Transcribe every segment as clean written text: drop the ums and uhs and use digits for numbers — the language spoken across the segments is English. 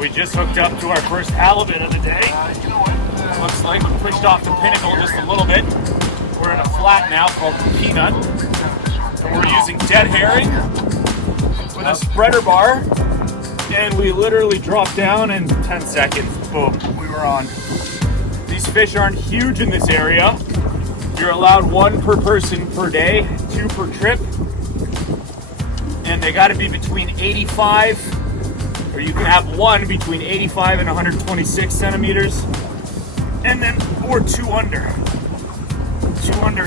we just hooked up to our first halibut of the day. Looks like we pushed off the Pinnacle just a little bit. We're in a flat now called Peanut. And we're using dead herring with a spreader bar. And we literally dropped down in 10 seconds. Boom, we were on. These fish aren't huge in this area. You're allowed 1 per person per day, 2 per trip. And they gotta be between 85, or you can have 1 between 85 and 126 centimeters. And then, or 2 under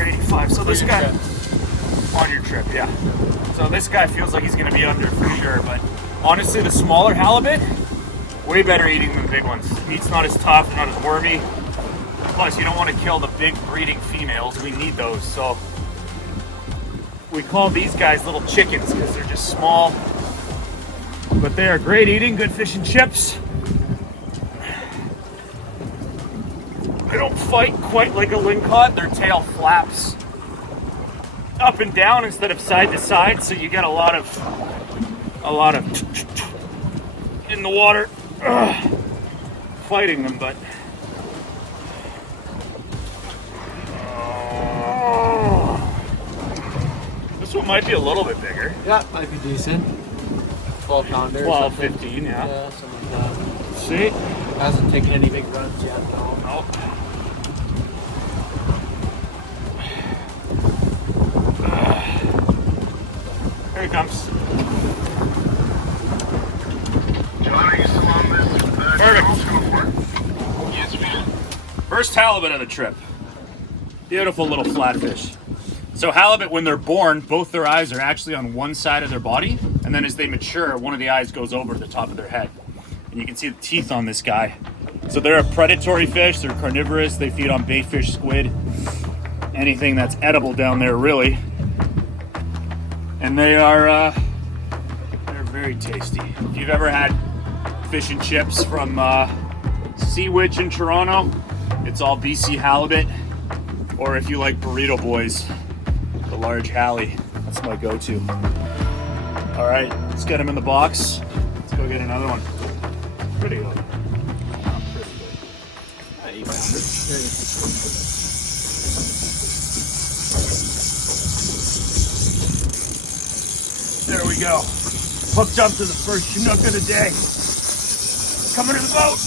85. So this guy, on your trip, yeah. So this guy feels like he's gonna be under for sure, but honestly, the smaller halibut, way better eating than the big ones. Meat's not as tough, not as wormy. Plus, you don't want to kill the big breeding females. We need those, so we call these guys little chickens because they're just small. But they are great eating, good fish and chips. They don't fight quite like a lingcod. Their tail flaps up and down instead of side to side, so you get a lot of in the water fighting them. But this one might be a little bit bigger. Yeah, might be decent. 12 pounder. 12, 15, yeah. Yeah, something like that. See? Hasn't taken any big runs yet, though. Nope. Here he comes. Perfect. Yes, man. First halibut of the trip. Beautiful little flatfish. So halibut, when they're born, both their eyes are actually on one side of their body, and then as they mature, one of the eyes goes over the top of their head. And you can see the teeth on this guy. So they're a predatory fish, they're carnivorous, they feed on bait fish, squid, anything that's edible down there, really. And they are, they're very tasty. If you've ever had fish and chips from Sea Witch in Toronto, it's all BC halibut. Or if you like Burrito Boys, the large Hallie, that's my go-to. All right, let's get them in the box. Let's go get another one. Pretty good. There we go. Hooked up to the first chinook of the day. Coming to the boat.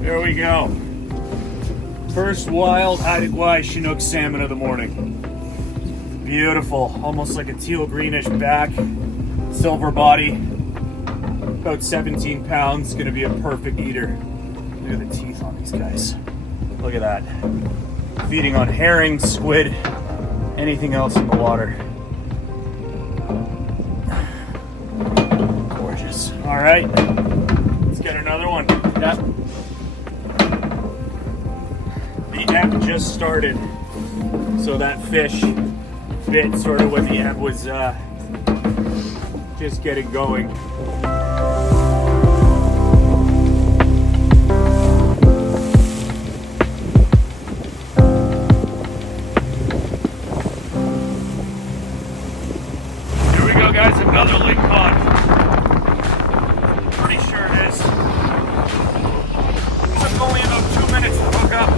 There we go. First wild Haida Gwaii chinook salmon of the morning. Beautiful, almost like a teal greenish back, silver body, about 17 pounds, gonna be a perfect eater. Look at the teeth on these guys. Look at that. Feeding on herring, squid, anything else in the water. Gorgeous. All right, let's get another one. Yep. The ebb just started, so that fish bit sort of when the ebb was just getting going. Here we go, guys, another lake cod. Pretty sure it is. Took only about 2 minutes to hook up.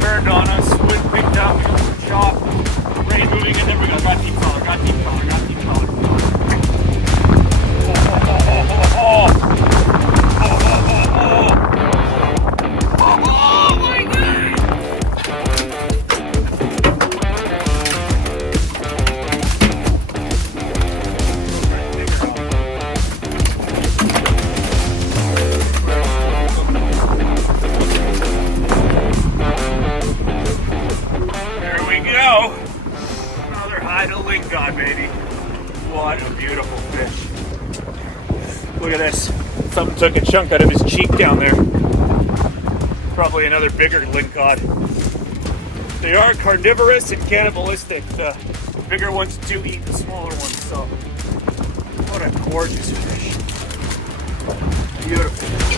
Turned on us, squid picked up, shot, rain moving, and there we go. Got deep color. And a lingcod, baby. What a beautiful fish. Look at this. Something took a chunk out of his cheek down there. Probably another bigger lingcod. They are carnivorous and cannibalistic. The bigger ones do eat the smaller ones, so what a gorgeous fish. Beautiful fish.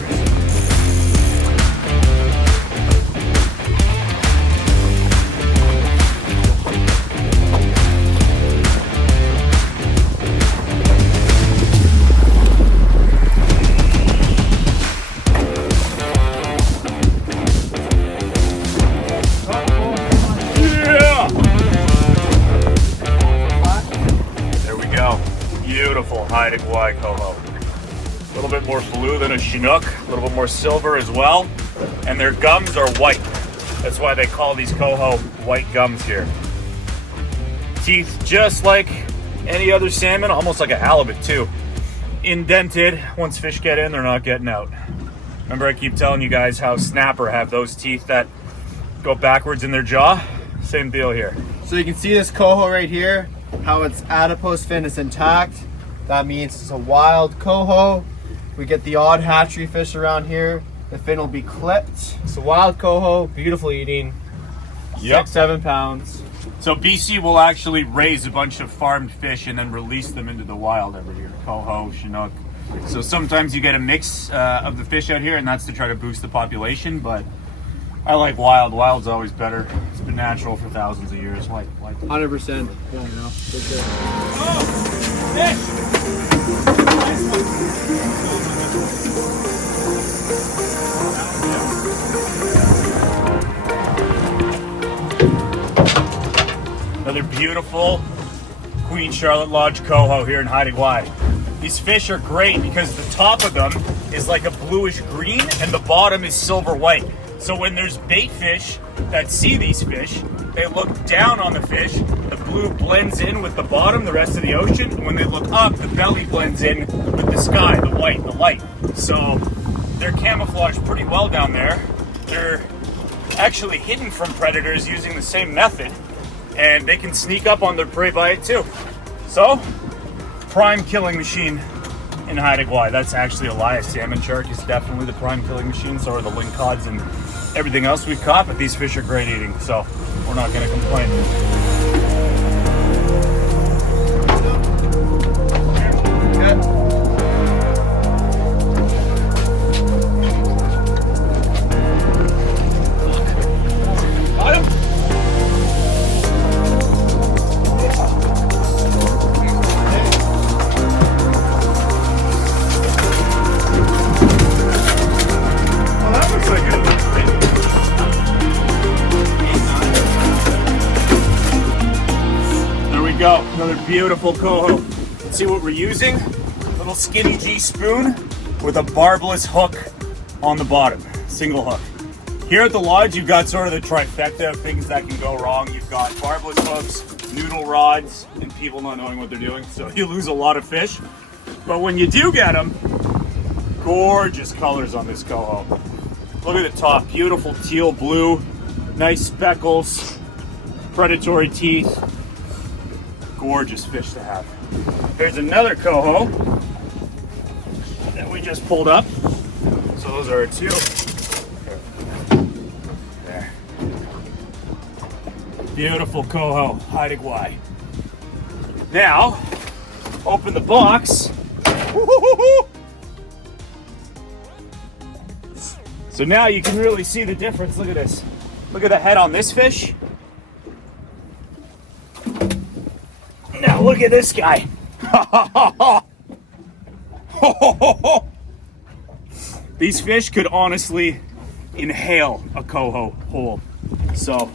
Beautiful Haida Gwaii coho. A little bit more blue than a chinook, a little bit more silver as well, and their gums are white. That's why they call these coho white gums here. Teeth just like any other salmon, almost like a halibut too. Indented. Once fish get in, they're not getting out. Remember, I keep telling you guys how snapper have those teeth that go backwards in their jaw? Same deal here. So you can see this coho right here, how its adipose fin is intact. That means it's a wild coho. We get the odd hatchery fish around here, the fin will be clipped. It's a wild coho, beautiful eating, 6-7 pounds. So BC will actually raise a bunch of farmed fish and then release them into the wild every year. Coho, chinook. So sometimes you get a mix of the fish out here, and that's to try to boost the population, but I like wild. Wild's always better. It's been natural for thousands of years. Like 100%. Yeah, you know, for sure. Oh, fish! Another beautiful Queen Charlotte Lodge coho here in Haida Gwaii. These fish are great because the top of them is like a bluish green and the bottom is silver white. So when there's bait fish that see these fish, they look down on the fish, the blue blends in with the bottom, the rest of the ocean, and when they look up, the belly blends in with the sky, the white, the light. So they're camouflaged pretty well down there. They're actually hidden from predators using the same method, and they can sneak up on their prey by it too. So, prime killing machine in Haida Gwaii. That's actually a lie. A salmon shark is definitely the prime killing machine. So are the lingcods and everything else we've caught, but these fish are great eating, so we're not going to complain. Got him? Well, that looks like it. Go, another beautiful coho. Let's see what we're using. Little skinny G spoon with a barbless hook on the bottom, single hook. Here at the lodge, you've got sort of the trifecta of things that can go wrong. You've got barbless hooks, noodle rods, and people not knowing what they're doing. So you lose a lot of fish. But when you do get them, gorgeous colors on this coho. Look at the top, beautiful teal blue, nice speckles, predatory teeth. Gorgeous fish to have. Here's another coho that we just pulled up. So those are our two. There. Beautiful coho, Haida Gwaii. Now, open the box. So now you can really see the difference. Look at this. Look at the head on this fish. Now look at this guy. These fish could honestly inhale a coho whole. So,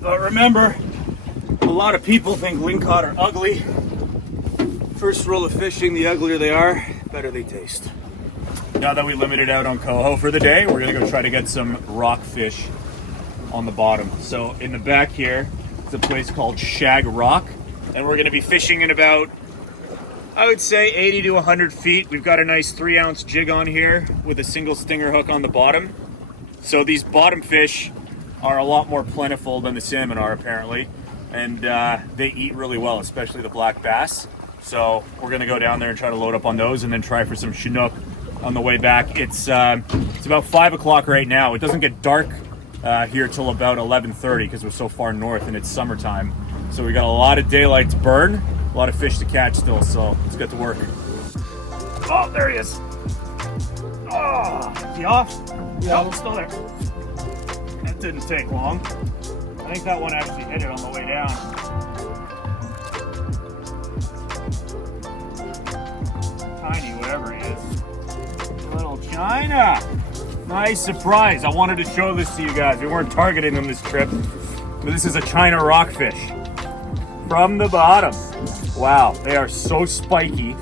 but remember, a lot of people think lingcod are ugly. First rule of fishing, the uglier they are, better they taste. Now that we limited out on coho for the day, we're gonna go try to get some rockfish on the bottom. So in the back here, it's a place called Shag Rock, and we're gonna be fishing in about, I would say 80 to 100 feet. We've got a nice 3-ounce jig on here with a single stinger hook on the bottom. So these bottom fish are a lot more plentiful than the salmon are apparently, and they eat really well, especially the black bass. So we're gonna go down there and try to load up on those, and then try for some chinook on the way back. It's about 5 o'clock right now. It doesn't get dark here till about 11:30 because we're so far north and it's summertime. So we got a lot of daylight to burn, a lot of fish to catch still. So let's get to work. Oh, there he is. Oh, is he off? Yeah, it's still there. That didn't take long. I think that one actually hit it on the way down. Tiny, whatever he is. Little China. Nice surprise. I wanted to show this to you guys. We weren't targeting them this trip, but this is a China rockfish from the bottom. Wow, they are so spiky.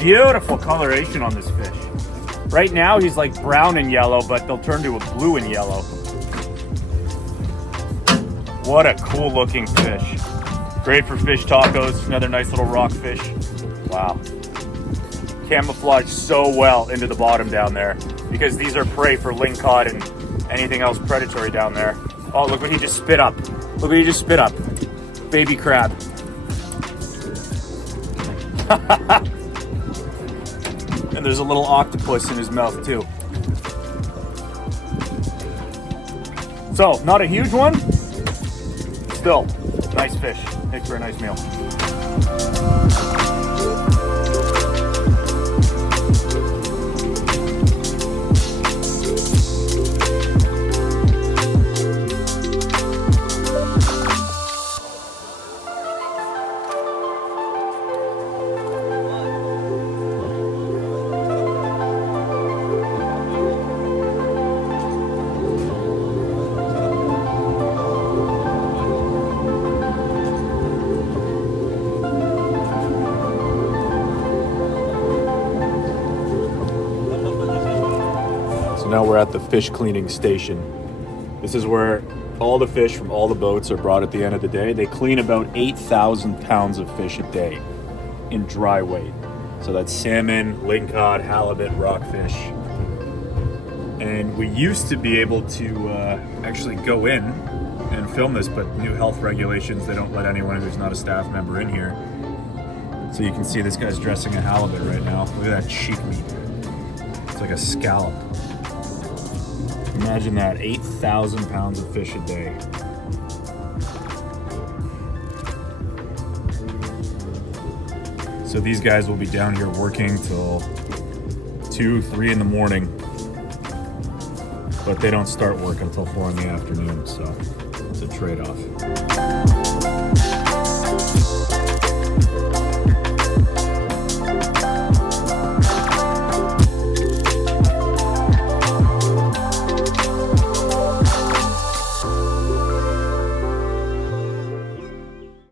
Beautiful coloration on this fish. Right now he's like brown and yellow, but they'll turn to a blue and yellow. What a cool looking fish. Great for fish tacos. Another nice little rockfish. Wow. Camouflaged so well into the bottom down there because these are prey for lingcod and anything else predatory down there. Oh, look what he just spit up. Look what he just spit up. Baby crab. And there's a little octopus in his mouth too. So, not a huge one. Still, nice fish. Makes for a nice meal. Now we're at the fish cleaning station. This is where all the fish from all the boats are brought at the end of the day. They clean about 8,000 pounds of fish a day in dry weight. So that's salmon, lingcod, halibut, rockfish. And we used to be able to actually go in and film this, but new health regulations, they don't let anyone who's not a staff member in here. So you can see this guy's dressing a halibut right now. Look at that cheek meat. It's like a scallop. Imagine that, 8,000 pounds of fish a day. So these guys will be down here working till 2, 3 in the morning, but they don't start work until 4 in the afternoon, so it's a trade-off.